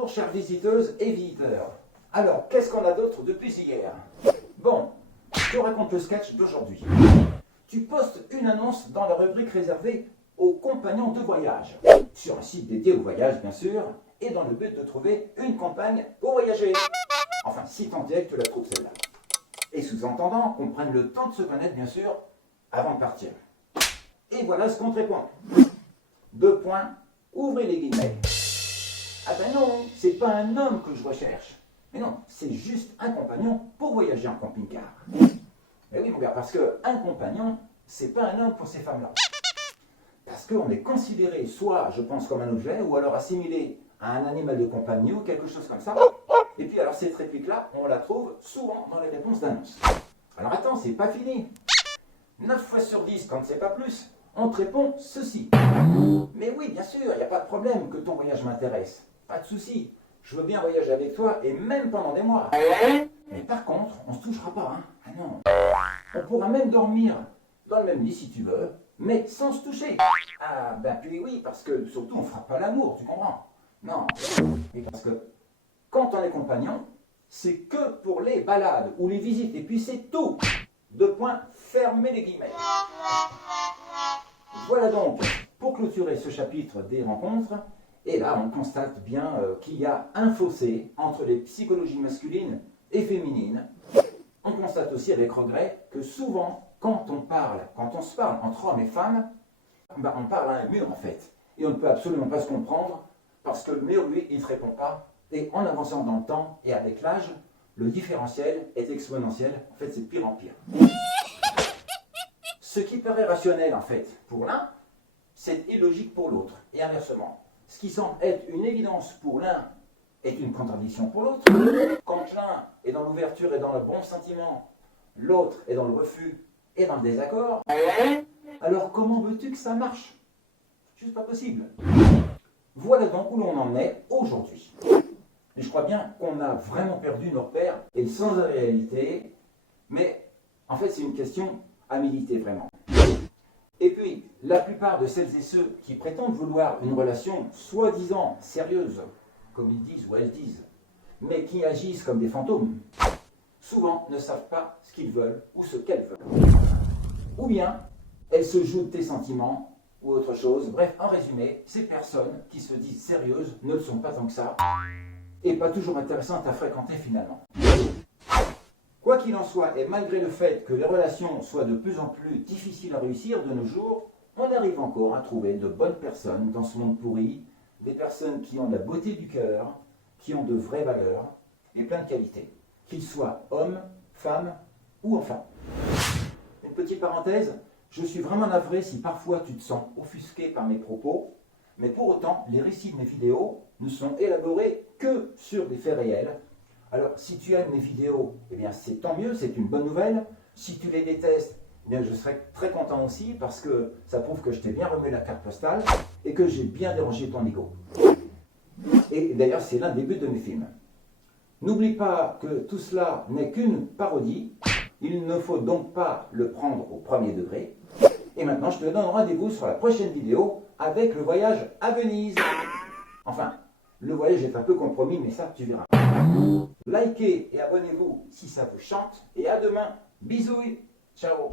Bonjour chères visiteuses et visiteurs. Alors, qu'est-ce qu'on a d'autre depuis hier? Bon, je te raconte le sketch d'aujourd'hui. Tu postes une annonce dans la rubrique réservée aux compagnons de voyage, sur un site dédié au voyage bien sûr, et dans le but de trouver une compagne pour voyager. Enfin, si tant est que tu la trouves celle-là. Et sous-entendant qu'on prenne le temps de se connaître bien sûr, avant de partir. Et voilà ce qu'on te répond. 2 points, ouvrez les guillemets. Ah ben non, c'est pas un homme que je recherche. Mais non, c'est juste un compagnon pour voyager en camping-car. Mais oui mon gars, parce qu'un compagnon, c'est pas un homme pour ces femmes-là. Parce qu'on est considéré soit, je pense, comme un objet, ou alors assimilé à un animal de compagnie ou quelque chose comme ça. Et puis alors cette réplique-là, on la trouve souvent dans les réponses d'annonces. Alors attends, c'est pas fini. 9 fois sur 10, quand c'est pas plus, on te répond ceci. Mais oui, bien sûr, il n'y a pas de problème que ton voyage m'intéresse. Pas de souci. Je veux bien voyager avec toi et même pendant des mois. Mais par contre, on se touchera pas, hein. Ah non. On pourra même dormir dans le même lit si tu veux, mais sans se toucher. Ah ben puis oui, parce que surtout on fera pas l'amour, tu comprends? Non. Et parce que quand on est compagnon, c'est que pour les balades ou les visites, et puis c'est tout. 2 points, fermez les guillemets. Voilà donc, pour clôturer ce chapitre des rencontres, et là on constate bien qu'il y a un fossé entre les psychologies masculines et féminines. On constate aussi avec regret que souvent, quand on se parle entre hommes et femmes, ben on parle à un mur en fait. Et on ne peut absolument pas se comprendre, parce que le mur, lui, il ne te répond pas. Et en avançant dans le temps et avec l'âge, le différentiel est exponentiel. En fait, c'est de pire en pire. Ce qui paraît rationnel, en fait, pour l'un, c'est illogique pour l'autre. Et inversement. Ce qui semble être une évidence pour l'un est une contradiction pour l'autre. Quand l'un est dans l'ouverture et dans le bon sentiment, l'autre est dans le refus et dans le désaccord, alors comment veux-tu que ça marche? Juste pas possible. Voilà donc où l'on en est aujourd'hui. Et je crois bien qu'on a vraiment perdu nos repères et le sens de la réalité, mais en fait c'est une question à militer vraiment. Et puis, la plupart de celles et ceux qui prétendent vouloir une relation soi-disant sérieuse, comme ils disent ou elles disent, mais qui agissent comme des fantômes, souvent ne savent pas ce qu'ils veulent ou ce qu'elles veulent. Ou bien, elles se jouent de tes sentiments ou autre chose. Bref, en résumé, ces personnes qui se disent sérieuses ne le sont pas tant que ça, et pas toujours intéressantes à fréquenter finalement. Quoi qu'il en soit, et malgré le fait que les relations soient de plus en plus difficiles à réussir de nos jours, on arrive encore à trouver de bonnes personnes dans ce monde pourri, des personnes qui ont de la beauté du cœur, qui ont de vraies valeurs et plein de qualités, qu'ils soient hommes, femmes ou enfants. Une petite parenthèse, je suis vraiment navré si parfois tu te sens offusqué par mes propos, mais pour autant, les récits de mes vidéos ne sont élaborés que sur des faits réels. Alors, si tu aimes mes vidéos, eh bien c'est tant mieux, c'est une bonne nouvelle. Si tu les détestes, eh bien je serai très content aussi parce que ça prouve que je t'ai bien remué la carte postale et que j'ai bien dérangé ton ego. Et d'ailleurs, c'est l'un des buts de mes films. N'oublie pas que tout cela n'est qu'une parodie. Il ne faut donc pas le prendre au premier degré. Et maintenant, je te donne rendez-vous sur la prochaine vidéo avec le voyage à Venise. Enfin, le voyage est un peu compromis, mais ça, tu verras. Likez et abonnez-vous si ça vous chante. Et à demain. Bisous. Ciao.